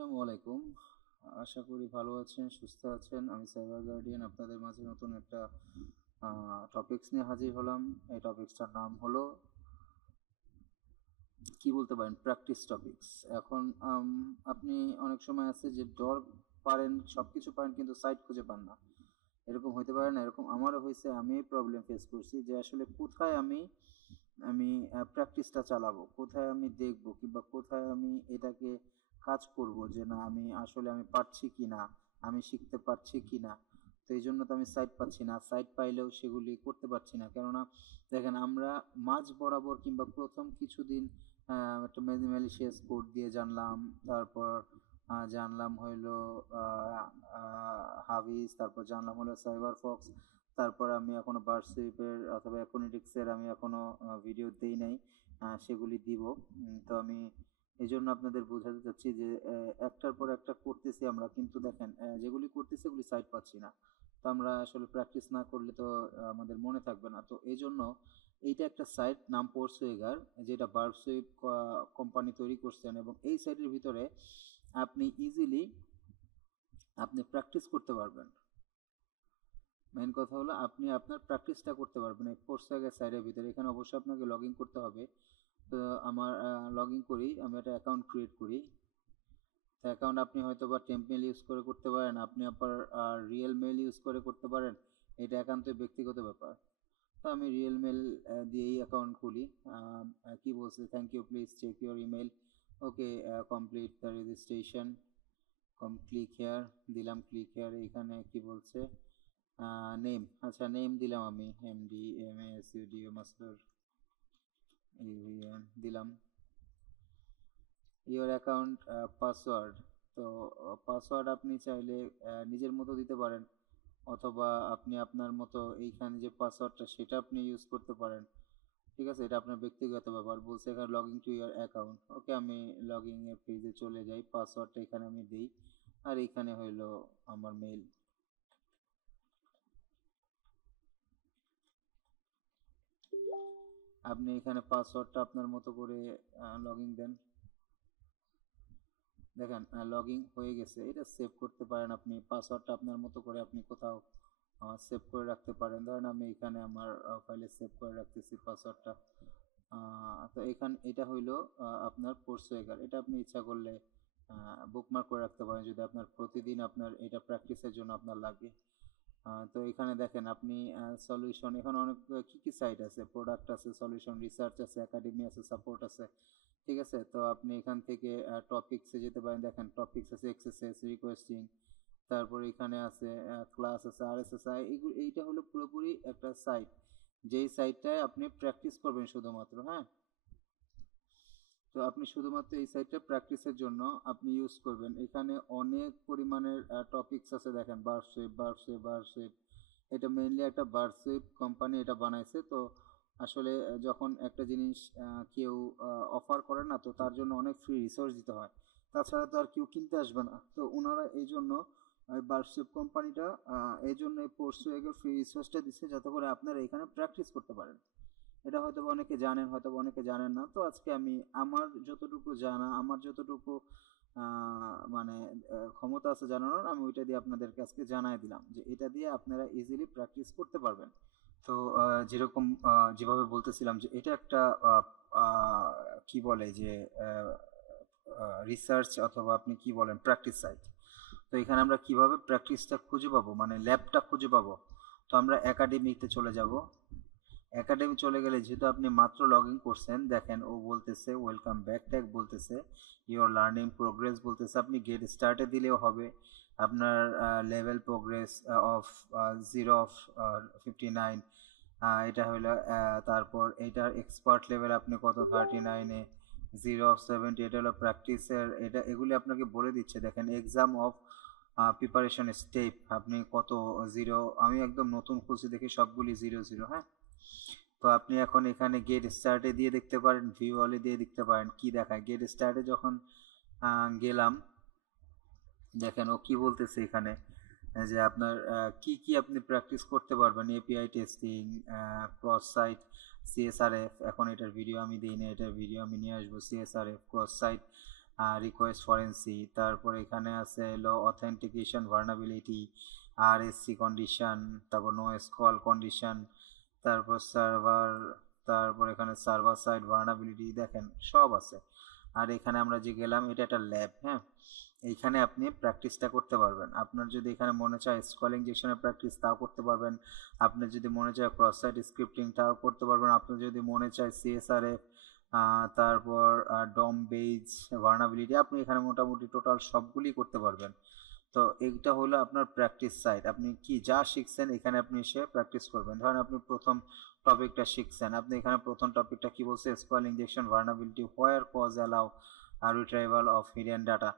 আসসালামু আলাইকুম। আশা করি ভালো আছেন, সুস্থ আছেন। আমি সাইবার গার্ডিয়ান আপনাদের মাঝে নতুন একটা টপিকস নিয়ে হাজির হলাম। এই টপিকসটার নাম হলো কি বলতে পারেন প্র্যাকটিস টপিকস। এখন আপনি অনেক সময় আছে যে ডর পারেন, সবকিছু পারেন কিন্তু সাইট খুঁজে পান না। এরকম হইতে পারে না? এরকম আমারও হইছে। আমি এই প্রবলেম ফেস করছি যে আসলে কোথায় আমি আমি প্র্যাকটিসটা চালাবো, কোথায় আমি দেখবো কিংবা কোথায় আমি এটাকে কাজ করব যে না আমি পারছি কিনা, আমি শিখতে পারছি কিনা। তো এই জন্য তো আমি সাইট পাচ্ছি না, সাইট পাইলেও সেগুলি করতে পারছি না। কেননা দেখেন আমরা মাঝ বরাবর কিংবা প্রথম কিছুদিন একটা ম্যালিশিয়াস কোড দিয়ে জানলাম, তারপর জানলাম হইলো হাভিস, তারপর জানলাম হলো সাইবার ফক্স, তারপর আমি এখনো বার্ডসুইপের অথবা অ্যাকোনিটিক্সের আমি এখনো ভিডিও দেই নাই, সেগুলি দিব। তো আমি এই জন্য আপনাদের বোঝাতে চাচ্ছি যে একটার পর একটা করতেছি আমরা, কিন্তু দেখেন যেগুলি করতেছি ওগুলি সাইট পাচ্ছি না। তো আমরা আসলে প্র্যাকটিস না করলে তো আমাদের মনে থাকবে না। তো এই জন্য এইটা একটা সাইট নাম পোর্সওয়েগার, যেটা বার্ডসুইপ কোম্পানি তৈরি করছেন, এবং এই সাইটের ভিতরে আপনি ইজিলি আপনি প্র্যাকটিস করতে পারবেন। মেইন কথা হলো আপনি আপনার প্র্যাকটিসটা করতে পারবেন এই কোর্সেগের সাইটের ভিতরে। এখানে অবশ্যই আপনাকে লগ ইন করতে হবে। তো আমার লগ ইন করি, আমি একটা অ্যাকাউন্ট ক্রিয়েট করি। তো অ্যাকাউন্ট আপনি হয়তো বা টেম্পমেল ইউজ করে করতে পারেন, আপনি আপনার রিয়েল মেল ইউজ করে করতে পারেন। এটা একান্তই ব্যক্তিগত ব্যাপার। তো আমি রিয়েল মেল দিয়েই অ্যাকাউন্ট খুলি। কি বলছে, thank you, please check your email. Okay, complete the registration, click here দিলাম। ক্লিক হেয়ার এখানে কি বলছে, নেম, আচ্ছা নেম দিলাম আমি MDMASUDO মাসরুর দিলাম। ইওর অ্যাকাউন্ট পাসওয়ার্ড, তো পাসওয়ার্ড আপনি চাইলে নিজের মতো দিতে পারেন, অথবা আপনি আপনার মতো এইখানে যে পাসওয়ার্ডটা সেটা আপনি ইউজ করতে পারেন। ঠিক আছে, এটা আপনার ব্যক্তিগত ব্যাপার। বলছে এখানে log in to your account. Okay, আমি লগ ইন এর পেজে চলে যাই, পাসওয়ার্ডটা এখানে আমি দিই, আর এইখানে হইলো আমার মেইল। আপনি এখানে পাসওয়ার্ডটা আপনার মতো করে লগ ইন দেন। দেখেন লগ ইন হয়ে গেছে। এটা সেভ করতে পারেন আপনি, পাসওয়ার্ডটা আপনার মতো করে আপনি কোথাও সেভ করে রাখতে পারেন। ধরেন আমি এখানে আমার ফাইলে সেভ করে রাখতেছি পাসওয়ার্ডটা। তো এখানে এটা হইলো আপনার পোর্সওয়েগার। এটা আপনি ইচ্ছা করলে বুকমার্ক করে রাখতে পারেন যদি আপনার প্রতিদিন আপনার এটা প্র্যাকটিসের জন্য আপনার লাগে। তো এখানে দেখেন আপনি সলিউশন, এখানে অনেক কি কি সাইট আছে, প্রোডাক্ট আছে, সলিউশন, রিসার্চ আছে, একাডেমি আছে, সাপোর্ট আছে। ঠিক আছে, তো আপনি এখান থেকে টপিক্সে যেতে পারেন। দেখেন টপিক্স আছে, এক্সারসাইজ, রিকোয়েস্টিং, তারপরে এখানে আছে ক্লাস আছে, RSSI। এগুলো, এইটা হলো পুরোপুরি একটা সাইট, যেই সাইটটায় আপনি প্র্যাকটিস করবেন শুধুমাত্র। হ্যাঁ, তো আপনি শুধুমাত্র এই সাইটটা প্র্যাকটিসের জন্য আপনি ইউজ করবেন। এখানে অনেক পরিমাণের টপিকস আছে। দেখেন বার্ডসুইপ, এটা মেইনলি একটা বার্ডসুইপ কোম্পানি এটা বানাইছে। তো আসলে যখন একটা জিনিস কেউ অফার করে না, তো তার জন্য অনেক ফ্রি রিসোর্স দিতে হয়, তাছাড়া তো আর কেউ কিনতে আসবে না। তো ওনারা এই জন্য বার্ডসুইপ কোম্পানিটা এই জন্য এই পোর্সওয়েগের ফ্রি রিসোর্সটা দিচ্ছে, যাতে করে আপনারা এখানে প্র্যাকটিস করতে পারেন। এটা হয়তো অনেকে জানেন, হয়তো অনেকে জানেন না। তো আজকে আমি আমার যতটুকু জানা, আমার যতটুকু মানে ক্ষমতা আছে জানানোর, আমি ওইটা দিয়ে আপনাদেরকে আজকে জানাই দিলাম যে এটা দিয়ে আপনারা ইজিলি প্র্যাকটিস করতে পারবেন। তো যেরকম যেভাবে বলতেছিলাম যে এটা একটা কি বলে যে রিসার্চ অথবা আপনি কি বলেন প্র্যাকটিস সাইট। তো এখানে আমরা কিভাবে প্র্যাকটিসটা খুঁজে পাবো, মানে ল্যাবটা খুঁজে পাবো। তো আমরা একাডেমিতে চলে যাব। একাডেমি চলে গেলে যেহেতু আপনি মাত্র লগ ইন করছেন, দেখেন ও বলতেছে ওয়েলকাম ব্যাক ট্যাগ, বলতেছে ইওর লার্নিং প্রোগ্রেস, বলতেছে আপনি গেট স্টার্টে দিলেও হবে। আপনার লেভেল প্রোগ্রেস অফ 0 of 59, এটা হলো তারপর এটার এক্সপার্ট লেভেল আপনি কত, 39-এ। 0 of 70, এটা হলো প্র্যাকটিসের, এটা এগুলি আপনাকে বলে দিচ্ছে। দেখেন এক্সাম অফ প্রিপারেশন স্টেপ আপনি কত, 0। আমি একদম নতুন খুলছি দেখি সবগুলি 0 0। হ্যাঁ, তো আপনি এখন এখানে গেট স্টার্টে দিয়ে দেখতে পারেন, ভিউ অলে দিয়ে দেখতে পারেন কি দেখায়। গেট স্টার্টে যখন গেলাম, দেখেন ও কি বলতেছে এখানে যে আপনার কি কি আপনি প্র্যাকটিস করতে পারবেন। API testing, cross site, CSRF। এখন এটার ভিডিও আমি দিই না, এটার ভিডিও আমি নিয়ে আসবো। CSRF, ক্রস সাইট, রিকোয়েস্ট ফরেন্সি, তারপর এখানে আছে হলো অথেন্টিকেশন ভার্নাবিলিটি, আরএসসি কন্ডিশন, তারপর নো স্কল কন্ডিশন, তারপর সার্ভার, তারপর এখানে সার্ভার সাইড ভার্নাবিলিটি, দেখেন সব আছে। আর এখানে আমরা যে গেলাম এটা একটা ল্যাব, হ্যাঁ, এইখানে আপনি প্র্যাকটিসটা করতে পারবেন। আপনার যদি এখানে মনে চায় স্কল ইনজেকশনের প্র্যাকটিস তাও করতে পারবেন, আপনার যদি মনে চায় ক্রস সাইট স্ক্রিপ্টিং তাও করতে পারবেন, আপনার যদি মনে চায় সিএসআরএফ, তারপর ডম বেজ ভার্নাবিলিটি, আপনি এখানে মোটামুটি টোটাল সবগুলি করতে পারবেন। তো এইটা হলো আপনার প্র্যাকটিস সাইট, আপনি কি যা শিখছেন এখানে আপনি এসে প্র্যাকটিস করবেন। ধরেন আপনি প্রথম টপিকটা শিখছেন, আপনি এখানে প্রথম টপিকটা কি বলছে, SQL injection vulnerability where cause allow retrieval of hidden data,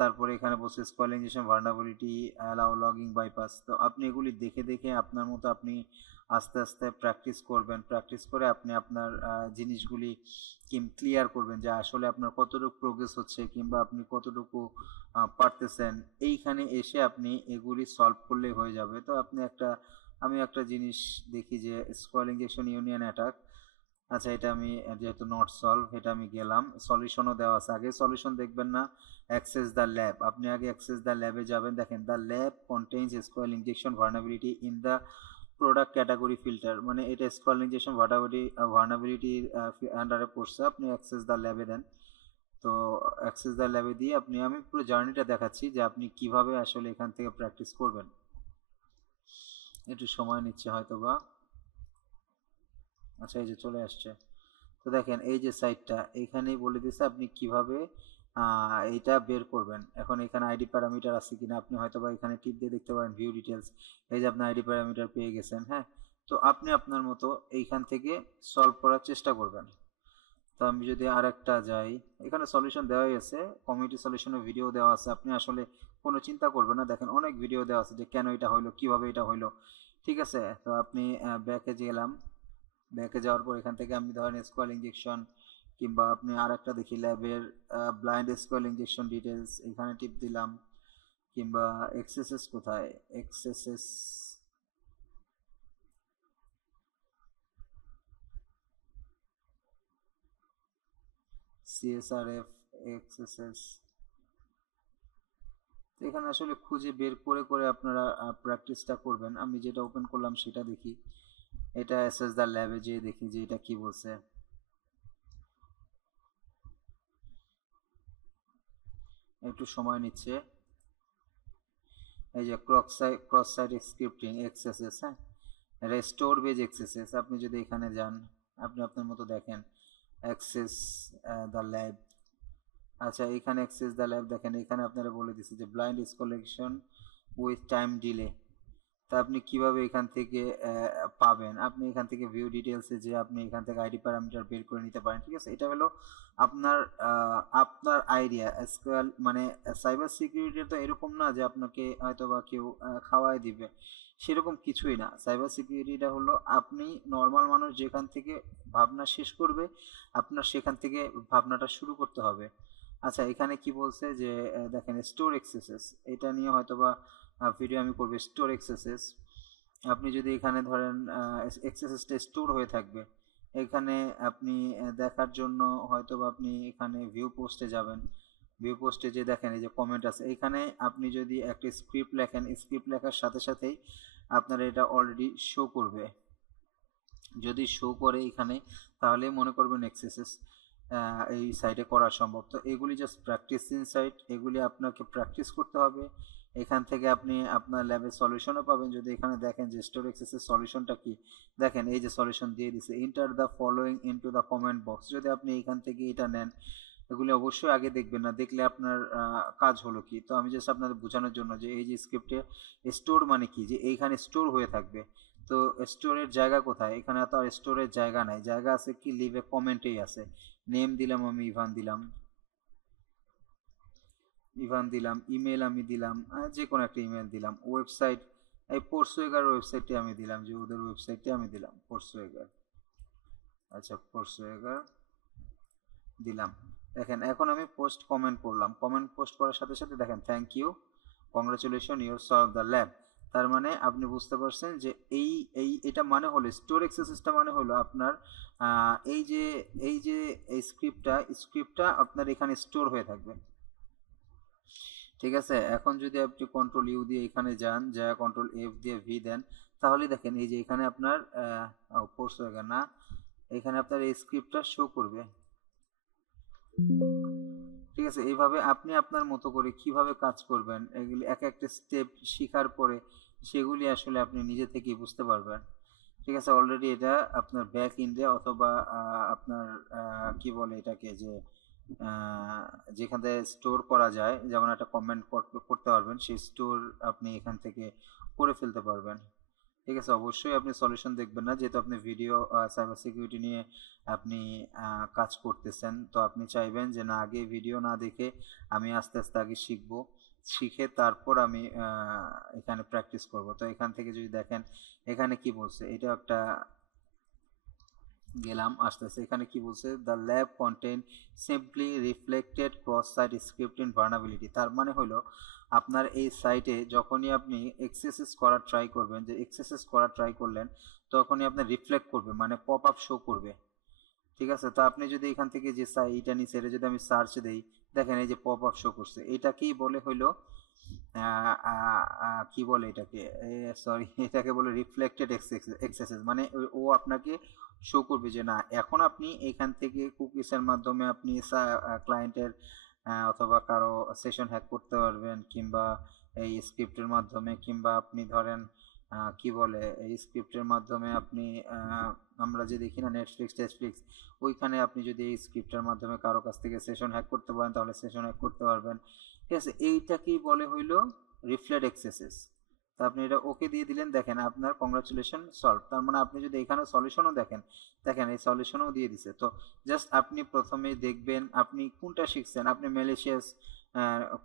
তারপরে এখানে বলছে SQL injection vulnerability allow logging bypass. তো আপনি এগুলি দেখে দেখে আপনার মতো আপনি আস্তে আস্তে প্র্যাকটিস করবেন, প্র্যাকটিস করে আপনি আপনার জিনিসগুলি ক্লিয়ার করবেন যে আসলে আপনার কতটুকু প্রোগ্রেস হচ্ছে কিংবা আপনি কতটুকু পারতেছেন। এইখানে এসে আপনি এগুলি সলভ করলেই হয়ে যাবে। তো আপনি আমি একটা জিনিস দেখি যে স্কল ইনজেকশন ইউনিয়ন অ্যাটাক, আচ্ছা এটা আমি যেহেতু নট সলভ, এটা আমি গেলাম, সলিউশনও দেওয়া আছে। আগে সলিউশন দেখবেন না, অ্যাক্সেস দ্য ল্যাব, আপনি আগে অ্যাক্সেস দ্য ল্যাবে যাবেন। দেখেন the lab contains SQL injection vulnerability in the product category filter, মানে এটা স্কল ইনজেকশন ভার্নাবিলিটির আন্ডারে পড়ছে, আপনি অ্যাক্সেস দ্য ল্যাবে দেন। তো অ্যাক্সেস দ্য ল্যাবে দিয়ে আমি পুরো জার্নিটা দেখাচ্ছি যে আপনি কিভাবে আসলে এখান থেকে প্র্যাকটিস করবেন। একটু সময় নিচ্ছে হয়তো বা, আচ্ছা এই যে চলে আসছে। তো দেখেন এই যে সাইটটা এখানেই বলে দিচ্ছে আপনি কিভাবে এটা বের করবেন। এখন এখানে আইডি প্যারামিটার আছে কিনা আপনি হয়তো বা এখানে টিপ দিয়ে দেখতে পারেন, ভিউ ডিটেলস, এই যে আপনি আইডি প্যারামিটার পেয়ে গেছেন। হ্যাঁ, তো আপনি আপনার মতো এইখান থেকে সলভ করার চেষ্টা করবেন। তো আমি যদি আরেকটা যাই, এখানে সলিউশন দেওয়াই আছে, কমিউনিটি সলিউশনের ভিডিও দেওয়া আছে, আপনি আসলে কোনো চিন্তা করবেন না। দেখেন অনেক ভিডিও দেওয়া আছে যে কেন এটা হইলো, কিভাবে এটা হইলো, ঠিক আছে। তো আপনি ব্যাকে গেলাম, ব্যাকে যাওয়ার পর এখান থেকে আমি ধরেন স্কোয়াল ইনজেকশন কিংবা আপনি আর একটা দেখি ল্যাবের ব্লাইন্ড স্কোয়াল ইনজেকশন ডিটেলস, এখানে টিপ দিলাম, কিংবা এক্সএসএস কোথায়, এক্সএসএস, সিএসআরএফ, এক্সএসএস, এখানে আসলে খুঁজে বের করে করে আপনারা প্র্যাকটিসটা করবেন। আমি যেটা ওপেন করলাম সেটা দেখি, এটা এসএস দা ল্যাবে যেয়ে দেখি যে এটা কি বলছে। একটু সময় নিচ্ছে। এই যে ক্রস সাইট স্ক্রিপ্টিং এক্সএসএস, হ্যাঁ, রেস্টোর বেজ এক্সএসএস, আপনি যদি এখানে যান আপনি আপনার মতো দেখেন অ্যাক্সেস দ্য ল্যাব। আচ্ছা এখানে অ্যাক্সেস দ্য ল্যাব, দেখেন এখানে আপনারা বলে দিচ্ছে যে blind installation with time delay. তা আপনি কিভাবে এখান থেকে পাবেন, আপনি এখান থেকে ভিউ ডিটেলসে যে আপনি এখান থেকে আইডি প্যারামিটার বের করে নিতে পারেন, ঠিক আছে। এটা হলো আপনার আপনার আইডিয়া স্কোয়াল, মানে সাইবার সিকিউরিটি তো এরকম না যে আপনাকে হয়তো বা কেউ খাওয়াই দিবে, সেরকম কিছুই না। সাইবার সিকিউরিটিটা হলো আপনি নর্মাল মানুষ যেখান থেকে ভাবনা শেষ করবে, আপনার সেখান থেকে ভাবনাটা শুরু করতে হবে। আচ্ছা এখানে কি বলছে যে দেখেন স্টোর এক্সেসেস, এটা নিয়ে হয়তোবা ভিডিও আমি করবো। স্টোর এক্সেসেস, আপনি যদি এখানে ধরেন এক্সেসেসটা স্টোর হয়ে থাকবে, এখানে আপনি দেখার জন্য হয়তোবা আপনি এখানে ভিউ পোস্টে যাবেন। ভিউ পোস্টে যে দেখেন এই যে কমেন্ট আছে, এখানে আপনি যদি একটা স্ক্রিপ্ট লেখেন, স্ক্রিপ্ট লেখার সাথে সাথেই আপনার এটা অলরেডি শো করবে। যদি শো করে এখানে তাহলে মনে করবেন এক্সেসেস এই সাইটে করা সম্ভব। তো এগুলি জাস্ট প্র্যাকটিসিং সাইট, এগুলি আপনাকে প্র্যাকটিস করতে হবে। এখান থেকে আপনি আপনার ল্যাবের সলিউশনও পাবেন। যদি এখানে দেখেন যে স্টোর এক্সেসের সলিউশনটা কি, দেখেন এই যে সলিউশন দিয়ে দিছে, enter the following into the comment box. যদি আপনি এখান থেকে এটা নেন, এগুলি অবশ্যই আগে দেখবেন না, দেখলে আপনার কাজ হলো কি। তো আমি জাস্ট আপনাদের বোঝানোর জন্য যে এই যে স্ক্রিপ্টে স্টোর মানে কি, যে এইখানে স্টোর হয়ে থাকবে। তো স্টোরের জায়গা কোথায়, এখানে তো আর স্টোরের জায়গা নাই, জায়গা আছে কি লিভে কমেন্টেই আছে। নেম দিলাম, আমি ইভান দিলাম, ইমেল আমি দিলাম, যে কোনো একটা ইমেল দিলাম, ওয়েবসাইট এই পোর্সওয়েগার ওয়েবসাইটে আমি দিলাম, যে ওদের ওয়েবসাইটে আমি দিলাম পোর্সওয়েগার। আচ্ছা পোর্সওয়েগার দিলাম। দেখেন এখন আমি পোস্ট কমেন্ট করলাম, কমেন্ট পোস্ট করার সাথে সাথে দেখেন thank you, congratulation your solve the lab. তার মানে আপনি বুঝতে পারছেন যে এটা মানে হলো স্টোর এক্সেসেসটা মানে হলো আপনার এই যে এই স্ক্রিপ্টটা আপনার এখানে স্টোর হয়ে থাকবে। ঠিক আছে, এখন যদি আপনি কন্ট্রোল ইউ দিয়ে এখানে যান, যা কন্ট্রোল এফ দিয়ে ভি দেন, তাহলে দেখেন এই যে এখানে আপনার ফোর্স হয়ে না, এখানে আপনার এই স্ক্রিপ্টটা শো করবে। ঠিক আছে, এইভাবে আপনি আপনার মতো করে কিভাবে কাজ করবেন এগুলি এক একটা স্টেপ শেখার পরে সেগুলি আসলে আপনি নিজে থেকেই বুঝতে পারবেন। ঠিক আছে, অলরেডি এটা আপনার ব্যাক ইন্ডে অথবা আপনার কি বলে এটাকে যে যেখান থেকে স্টোর করা যায়, যেমন একটা কমেন্ট করতে পারবেন, সেই স্টোর আপনি এখান থেকে করে ফেলতে পারবেন। ঠিক আছে, অবশ্যই আপনি সলিউশন দেখবেন না, যেহেতু আপনি ভিডিও সাইবার সিকিউরিটি নিয়ে আপনি কাজ করতেছেন, তো আপনি চাইবেন যে না আগে ভিডিও না দেখে আমি আস্তে আস্তে আগে শিখবো, শিখে তারপর আমি এখানে প্র্যাকটিস করব। তো এখান থেকে যদি দেখেন এখানে কি বলছে, এটা একটা গেলাম আস্তে আস্তে, এখানে কি বলছে, the lab content simply reflected cross site script in vulnerability. তার মানে হলো আপনার এই সাইটে যখনই আপনি এক্সেসেস করার ট্রাই করবেন, যে এক্সেসেস করার ট্রাই করলেন, তখনই আপনার রিফ্লেক্ট করবে, মানে পপ আপ শো করবে। ঠিক আছে, তো আপনি যদি এখান থেকে যে এইটা নিচে এটা যদি আমি সার্চ দেই, দেখেন এই যে পপ আপ শো করছে, এটাকেই বলে হইলো কি বলে এটাকে, সরি এটাকে বলে রিফ্লেক্টেড এক্সেসেস। মানে ও আপনাকে শো করবে যে না এখন আপনি এখান থেকে কুকিজের মাধ্যমে আপনি ক্লায়েন্টের অথবা কারো সেশন হ্যাক করতে পারবেন, কিংবা এই স্ক্রিপ্টের মাধ্যমে, কিংবা আপনি ধরেন কি বলে এই স্ক্রিপ্টের মাধ্যমে আপনি আমরা যে দেখি না নেটফ্লিক্স টেটফ্লিক্স, ওইখানে আপনি যদি এই স্ক্রিপ্টের মাধ্যমে কারো কাছ থেকে সেশন হ্যাক করতে পারেন তাহলে সেশন হ্যাক করতে পারবেন। ঠিক আছে, এইটাকেই বলে হইলো রিফ্লেক্ট এক্সেসেস। তা আপনি এটা ওকে দিয়ে দিলেন, দেখেন আপনার কংগ্রাচুলেশন সলভ। তার মানে আপনি যদি এখানে সলিউশনও দেখেন, দেখেন এই সলিউশনও দিয়ে দিছে। তো জাস্ট আপনি প্রথমে দেখবেন আপনি কোনটা শিখছেন, আপনি ম্যালিশিয়াস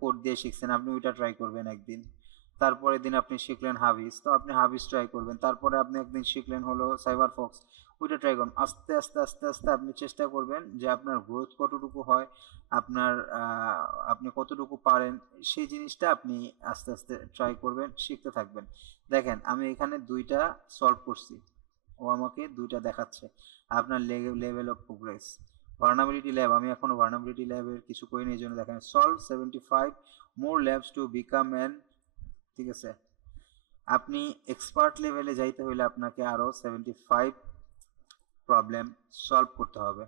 কোড দিয়ে শিখছেন, আপনি ওইটা ট্রাই করবেন একদিন। তারপরের দিন আপনি শিখলেন হাবিস, তো আপনি হাবিস ট্রাই করবেন। তারপরে আপনি একদিন শিখলেন হলো সাইবার ফক্স, ওইটা ট্রাই করুন। আস্তে আস্তে আস্তে আস্তে আপনি চেষ্টা করবেন যে আপনার গ্রোথ কতটুকু হয়, আপনার আপনি কতটুকু পারেন, সেই জিনিসটা আপনি আস্তে আস্তে ট্রাই করবেন, শিখতে থাকবেন। দেখেন আমি এখানে দুইটা সলভ করছি, ও আমাকে দুইটা দেখাচ্ছে আপনার level of progress. Vulnerability lab, আমি এখনো ভার্নাবিলিটি ল্যাবের কিছু করিনি, এই জন্য দেখেন solve 75 more labs to become an. ঠিক আছে, আপনি এক্সপার্ট লেভেলে যাইতে হইলে আপনাকে আরো 75 প্রবলেম সলভ করতে হবে।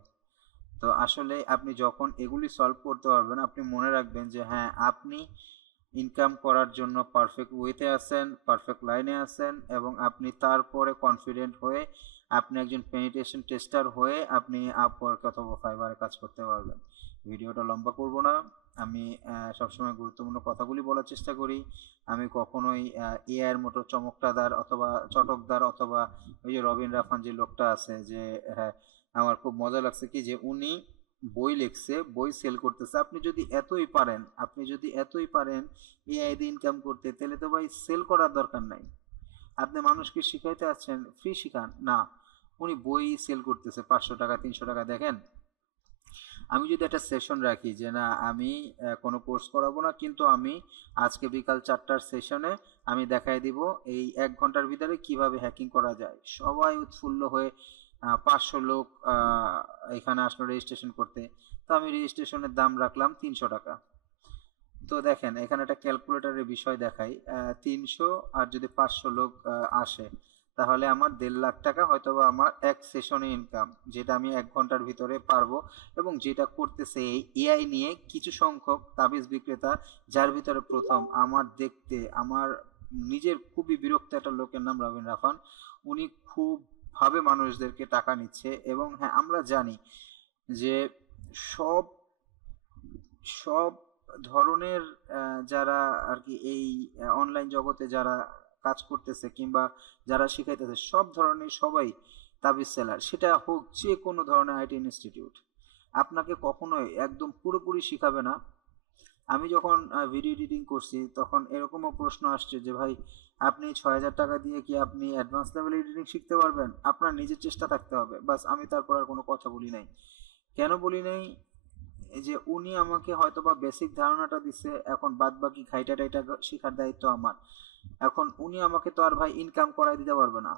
তো আসলে আপনি যখন এগুলি সলভ করতে পারবেন, আপনি মনে রাখবেন যে হ্যাঁ আপনি ইনকাম করার জন্য পারফেক্ট ওয়েতে আছেন, পারফেক্ট লাইনে আছেন, এবং আপনি তারপরে কনফিডেন্ট হয়ে আপনি একজন পেনিট্রেশন টেস্টার হয়ে আপনি আপওয়ার্ক অথবা ফাইবারে কাজ করতে পারবেন। ভিডিওটা লম্বা করব না, আমি সবসময় গুরুত্বপূর্ণ কথাগুলি বলার চেষ্টা করি। আমি কখনোই এআই এর মতো চমকদার অথবা চটকদার অথবা ওই যে রবিন রাফান যে লোকটা আছে যে, হ্যাঁ আমার খুব মজা লাগছে কি যে উনি বই লিখছে, বই সেল করতেছে। আপনি যদি এতই পারেন এআই দিয়ে ইনকাম করতে, তাহলে তো ভাই সেল করার দরকার নাই। আপনি মানুষকে শিখাইতে আছেন, ফ্রি শিখান না। উনি বই সেল করতেছে 500 টাকা 300 টাকা। দেখেন আমি যদি একটা সেশন রাখি যে না আমি কোনো কোর্স করাবো না, কিন্তু আমি আজকে বিকাল 4টার সেশনে আমি দেখাই দিব এই 1 ঘন্টার ভিতরে কিভাবে হ্যাকিং করা যায়, সবাই উৎফুল্ল হয়ে 500 লোক এখানে আসলো রেজিস্ট্রেশন করতে, তো আমি রেজিস্ট্রেশনের দাম রাখলাম 300 টাকা। তো দেখেন এখানে একটা ক্যালকুলেটরের বিষয় দেখাই, 300 আর যদি 500 লোক আসে, তাহলে আমার 1.5 লাখ টাকা হয়তো বা আমার এক সেশনে ইনকাম, যেটা আমি 1 ঘন্টার ভিতরে পারবো। এবং যেটা করতেছে এই এআই নিয়ে কিছু সংখ্যক তাবিজ বিক্রেতা, যার ভিতরে প্রথম আমার দেখতে আমার নিজের খুবই বিরক্ত একটা লোকের নাম রবিন রাফান। উনি খুব ভাবে মানুষদেরকে টাকা নিচ্ছে। এবং হ্যাঁ আমরা জানি যে সব সব ধরনের যারা আর কি এই অনলাইন জগতে যারা কাজ করতেছে কিংবা যারা শিখাইতেছে, সব ধরনের সবাই তাবিজ সেলার, সেটা হোক যে কোনো ধরনের আইটি ইনস্টিটিউট, আপনাকে কখনোই একদম পুরোপুরি শিখাবে না। আমি যখন ভিডিও এডিটিং করছি তখন এরকমও প্রশ্ন আসছে যে ভাই আপনি 6,000 টাকা দিয়ে কি আপনি অ্যাডভান্স লেভেল এডিটিং শিখতে পারবেন? আপনার নিজের চেষ্টা থাকতে হবে। বাস আমি তারপর আর কোনো কথা বলি নাই। কেন বলি নাই? এই যে উনি আমাকে হয়তোবা বেসিক ধারণাটা দিচ্ছে, এখন বাদ বাকি খাইটা টাইটা শেখার দায়িত্ব আমার। এখন উনি আমাকে তো আর ভাই ইনকাম করাই দিতে পারবে না,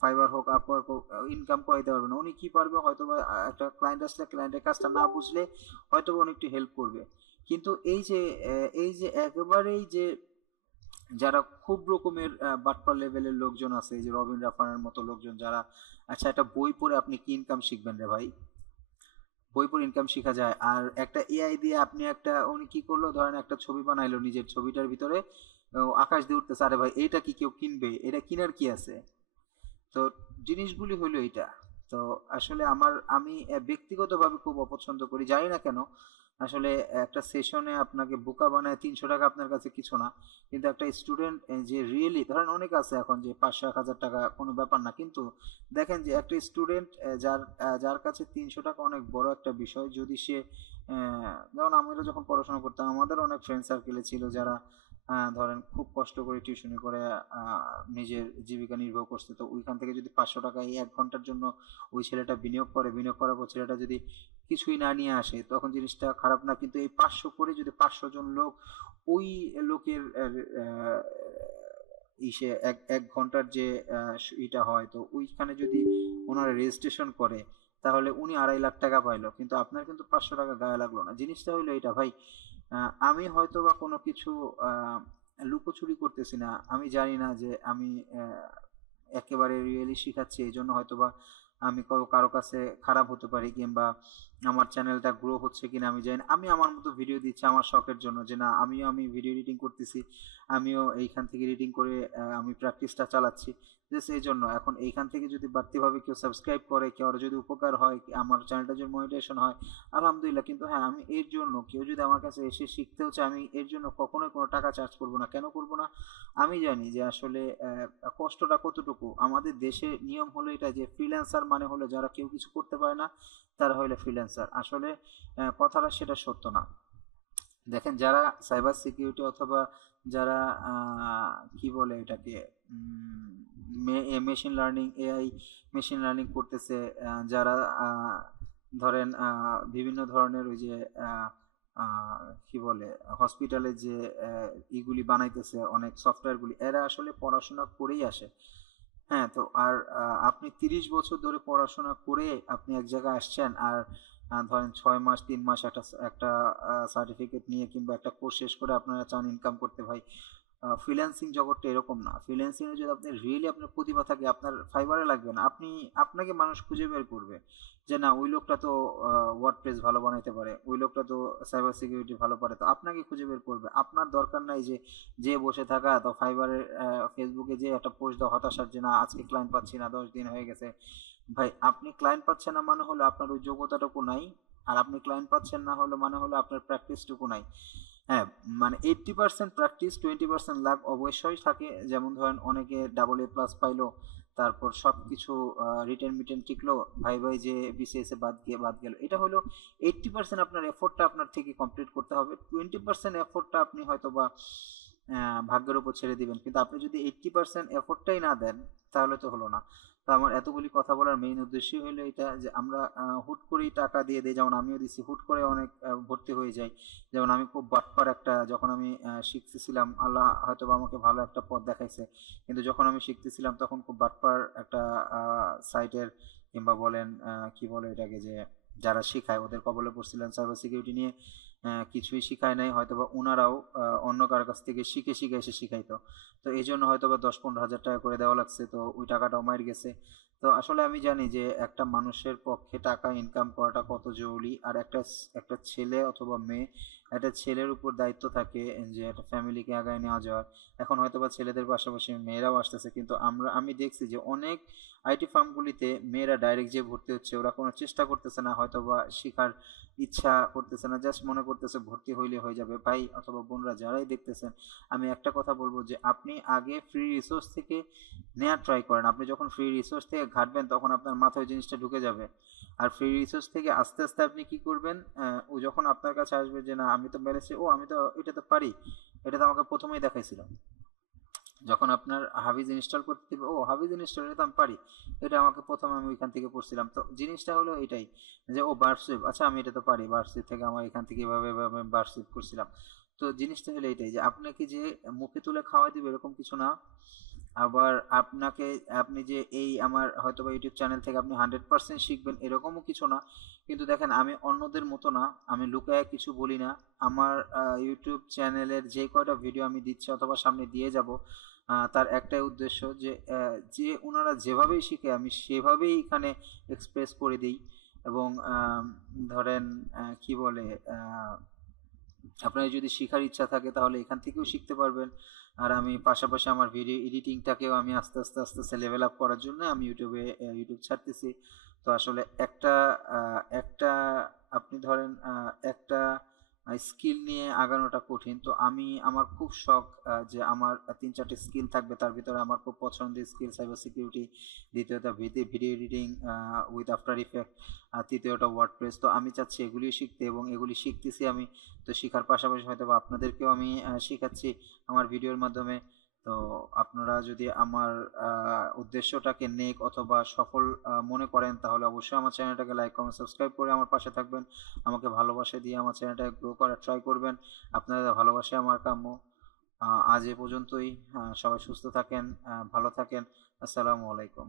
ফাইবার হোক আপওয়ার্ক হোক, ইনকাম করাইতে পারবে না। উনি কি পারবে হয়তো বা একটা ক্লায়েন্ট আসলে ক্লায়েন্টের কাজটা না বুঝলে হয়তো উনি একটু হেল্প করবে। কিন্তু এই যে একেবারেই যে যারা খুব রকমের বাটপার লেভেলের লোকজন আছে, এই যে রবিন রাফানের মতো লোকজন যারা, আচ্ছা একটা বই পড়ে আপনি কি ইনকাম শিখবেন রে ভাই? বই পড়ে ইনকাম শেখা যায়? আর একটা এআই দিয়ে আপনি একটা, উনি কি করলো, ধরেন একটা ছবি বানাইলো, নিজের ছবিটার ভিতরে আকাশ দিয়ে উঠতেছে, আরে ভাই এইটা কি কেউ কিনবে? এটা কিনার কি আছে? তো জিনিসগুলি হলো এইটা। তো আসলে আমি ব্যক্তিগতভাবে খুব অপছন্দ করি, জানি না কেন। আসলে একটা সেশনে আপনাকে বোকা বানায় 300 টাকা আপনার কাছে কিছু না, কিন্তু একটা স্টুডেন্ট যে রিয়েলি, ধরেন অনেক আছে এখন যে 500 1000 টাকা কোনো ব্যাপার না, কিন্তু দেখেন যে একটা স্টুডেন্ট যার কাছে 300 টাকা অনেক বড় একটা বিষয়, যদি সে যেমন আমরা যখন পড়াশোনা করতাম আমাদের অনেক ফ্রেন্ড সার্কেলে ছিল যারা ধরেন খুব কষ্ট করে টিউশনি করে নিজের জীবিকা নির্বাহ করছে, তো ওইখান থেকে যদি 500 টাকা এই 1 ঘন্টার জন্য ওই ছেলেটা বিনিয়োগ করে, বিনিয়োগ করার পর ছেলেটা যদি কিছুই না নিয়ে আসে, তখন জিনিসটা খারাপ না? কিন্তু এই 500 করে যদি 500 জন লোক ওই লোকের ইসে এক এক ঘন্টার যে ইটা হয়, তো ওইখানে যদি ওনারা রেজিস্ট্রেশন করে, তাহলে উনি 2.5 লাখ টাকা পাইলো, কিন্তু আপনার কিন্তু 500 টাকা গায়ে লাগলো না। জিনিসটা হইলো এটা ভাই। আমি হয়তো বা কোনো কিছু আহ, লুকোচুরি করতেছি না, আমি জানি না যে আমি একেবারে রিয়েলি শিখাচ্ছি, এই জন্য হয়তো বা আমি কারো কাছে খারাপ হতে পারি, কিংবা আমার চ্যানেলটা গ্রো হচ্ছে কিনা আমি জানি না। আমি আমার মতো ভিডিও দিচ্ছি আমার শখের জন্য, যে না আমি ভিডিও এডিটিং করতেছি, আমিও এইখান থেকে এডিটিং করে আমি প্র্যাকটিসটা চালাচ্ছি, জাস্ট এই জন্য। এখন এইখান থেকে যদি বাড়তিভাবে কেউ সাবস্ক্রাইব করে, কেউ যদি উপকার হয়, আমার চ্যানেলটা যদি মনিটাইজেশন হয়, আলহামদুলিল্লাহ। কিন্তু হ্যাঁ, আমি এর জন্য কেউ যদি আমার কাছে এসে শিখতেও চায়, আমি এর জন্য কখনোই কোনো টাকা চার্জ করব না। কেন করব না? আমি জানি যে আসলে কষ্টটা কতটুকু। আমাদের দেশে নিয়ম হলো এটা যে ফ্রিল্যান্সার মানে হলো যারা কেউ কিছু করতে পারে না, তারা হলো ফ্রিল্যান্সার। আসলে কথাটা সেটা সত্য না। দেখেন যারা সাইবার সিকিউরিটি অথবা যারা কি বলে এটাকে machine learning, AI machine learning করতেছে, যারা ধরেন বিভিন্ন ধরনের ওই যে আহ, কি বলে হসপিটালে যে ইগুলি বানাইতেছে অনেক সফটওয়্যারগুলি, এরা আসলে পড়াশোনা করেই আসে। হ্যাঁ, তো আর আপনি 30 বছর ধরে পড়াশোনা করে আপনি এক জায়গায় আসছেন, আর ধরেন 6 মাস 3 মাস একটা একটা সার্টিফিকেট নিয়ে কিংবা একটা কোর্স শেষ করে আপনারা চান ইনকাম করতে, ভাই। ফ্রিল্যান্সিং জগৎটা এরকম না। ফ্রিল্যান্সিং এ যদি আপনি রিয়েলি আপনার প্রতিভা থাকে, আপনার ফাইবারে লাগবে না, আপনাকে মানুষ খুঁজে বের করবে যে না ওই লোকটা তো ওয়ার্ডপ্রেস ভালো বানাইতে পারে, ওই লোকটা তো সাইবার সিকিউরিটি ভালো পারে, তো আপনাকে খুঁজে বের করবে। আপনার দরকার নাই যে যে বসে থাকা, তো ফাইবারের ফেসবুকে যে একটা পোস্ট দাও হতাশার, যে না আজকে ক্লায়েন্ট পাচ্ছি না, 10 দিন হয়ে গেছে। ভাই, আপনি ক্লায়েন্ট পাচ্ছেন না মানে হলো আপনার ওই যোগ্যতাটুকু নাই, আর আপনি ক্লায়েন্ট পাচ্ছেন না হলো মানে হলো আপনার প্র্যাকটিসটুকু নাই। হ্যাঁ, মানে 80% প্র্যাকটিস, 20% লাক অবশ্যই থাকে। যেমন ধরেন অনেকে AA+ পাইলো, তারপর সবকিছু রিটেন মিটেন টিকলো, ভাই ভাই যে বিসিএস এ বাদ গেল, এটা হলো 80% আপনার এফোর্টটা আপনার থেকে কমপ্লিট করতে হবে। 20% এফোর্টটা আপনি হয়তো বা ভাগ্যের উপর ছেড়ে দিবেন, কিন্তু আপনি যদি 80% এফোর্টটাই না দেন, তাহলে তো হলো না। তো আমার এতগুলি কথা বলার মেইন উদ্দেশ্যই হলো এটা, যে আমরা হুট করেই টাকা দিয়ে দিই, যেমন আমিও দিছি, হুট করে অনেক ভর্তি হয়ে যায়। যেমন আমি খুব বাটপার একটা, যখন আমি শিখতেছিলাম, আল্লাহ হয়তো বা আমাকে ভালো একটা পথ দেখাইছে, কিন্তু যখন আমি শিখতেছিলাম তখন খুব বাটপার একটা সাইটের, কিংবা বলেন কি বলে এটাকে, যে যারা শিখায় ওদের কবলে পড়ছিলেন। সাইবার সিকিউরিটি নিয়ে কিছুই শিখায় নাই, হয়তোবা ওনারাও অন্য কারো কাছ থেকে শিখে শিখে এসে শিখাইতো। তো এই জন্য হয়তোবা 10-15 হাজার টাকা করে দেওয়া লাগছে, তো ওই টাকাটাও মার গেছে। তো আসলে আমি জানি যে একটা মানুষের পক্ষে টাকা ইনকাম করাটা কত জরুরি, আর একটা ছেলে অথবা মেয়ে, একটা ছেলের উপর দায়িত্ব থাকে যে একটা ফ্যামিলিকে আগায় নেওয়া যাওয়ার। এখন হয়তোবা ছেলেদের পাশাপাশি মেয়েরাও আসতেছে, কিন্তু আমি দেখছি যে অনেক আইটি ফার্মগুলিতে মেয়েরা ডাইরেক্ট যে ভর্তি হচ্ছে, ওরা কোনো চেষ্টা করতেছে না, হয়তোবা শিখার ইচ্ছা করতেছে না, জাস্ট মনে করতেছে ভর্তি হইলে হয়ে যাবে। ভাই অথবা বোনরা যারাই দেখতেছেন, আমি একটা কথা বলবো যে আপনি আগে ফ্রি রিসোর্স থেকে নেওয়ার ট্রাই করেন। আপনি যখন ফ্রি রিসোর্স থেকে ঘাটবেন তখন আপনার মাথায় ওই জিনিসটা ঢুকে যাবে। আর ফ্রি রিসোর্স থেকে আস্তে আস্তে আপনি কি করবেন, ও যখন আপনার কাছে আসবে যে না আমি তো মেরেছি, ও আমি তো এটা তো পারি, এটা তো আমাকে প্রথমেই দেখাইছিল, যখন আপনার হাবিজ ইনস্টল করতে দিবে, ও হাবিজ ইনস্টল এটা তো আমি পারি, এটা আমাকে প্রথমে আমি ওইখান থেকে পড়ছিলাম। তো জিনিসটা হলো এটাই, যে ও বার্ডসুইপ, আচ্ছা আমি এটা তো পারি, বার্ডসুইপ থেকে আমার এখান থেকে এভাবে এভাবে বার্ডসুইপ করছিলাম। তো জিনিসটা হলো এটাই যে আপনাকে যে মুখে তুলে খাওয়াই দিবে এরকম কিছু না। আবার আপনাকে আপনি যে এই আমার হয়তোবা ইউটিউব চ্যানেল থেকে আপনি 100% শিখবেন এরকমও কিছু না। কিন্তু দেখেন আমি অন্যদের মতো না, আমি লুকায়ে কিছু বলি না। আমার ইউটিউব চ্যানেলের যে কয়টা ভিডিও আমি দিচ্ছি অথবা সামনে দিয়ে যাব, তার একটাই উদ্দেশ্য যে যে ওনারা যেভাবেই শিখে আমি সেভাবেই এখানে এক্সপ্রেস করে দিই। এবং ধরেন কি বলে, আপনার যদি শেখার ইচ্ছা থাকে তাহলে এখান থেকেও শিখতে পারবেন। আর আমি পাশাপাশি আমার ভিডিও এডিটিংটাকেও আমি আস্তে আস্তে আস্তে আস্তে লেভেল আপ করার জন্য আমি ইউটিউব ছাড়তেছি। তো আসলে একটা আপনি ধরেন একটা স্কিল নিয়ে আগানোটা কঠিন। তো আমি আমার খুব শখ যে আমার ৩-৪টি স্কিল থাকবে, তার ভিতরে আমার খুব পছন্দের স্কিল সাইবার সিকিউরিটি, দ্বিতীয়ত video editing with after effect, আর তৃতীয়টা ওয়ার্ডপ্রেস। তো আমি চাচ্ছি এগুলিও শিখতে এবং এগুলি শিখতেছি আমি। তো শেখার পাশাপাশি হয়তো বা আপনাদেরকেও আমি শেখাচ্ছি আমার ভিডিওর মাধ্যমে। তো আপনারা যদি আমার উদ্দেশ্যটাকে নেক অথবা সফল মনে করেন তাহলে অবশ্যই আমার চ্যানেলটাকে লাইক কমেন্ট সাবস্ক্রাইব করে আমার পাশে থাকবেন। আমাকে ভালোবাসা দিয়ে আমার চ্যানেলটাকে গ্রো করার ট্রাই করবেন। আপনাদের ভালোবাসা আমার কাম্য। আজ এ পর্যন্তই। সবাই সুস্থ থাকেন, ভালো থাকেন। আসসালামু আলাইকুম।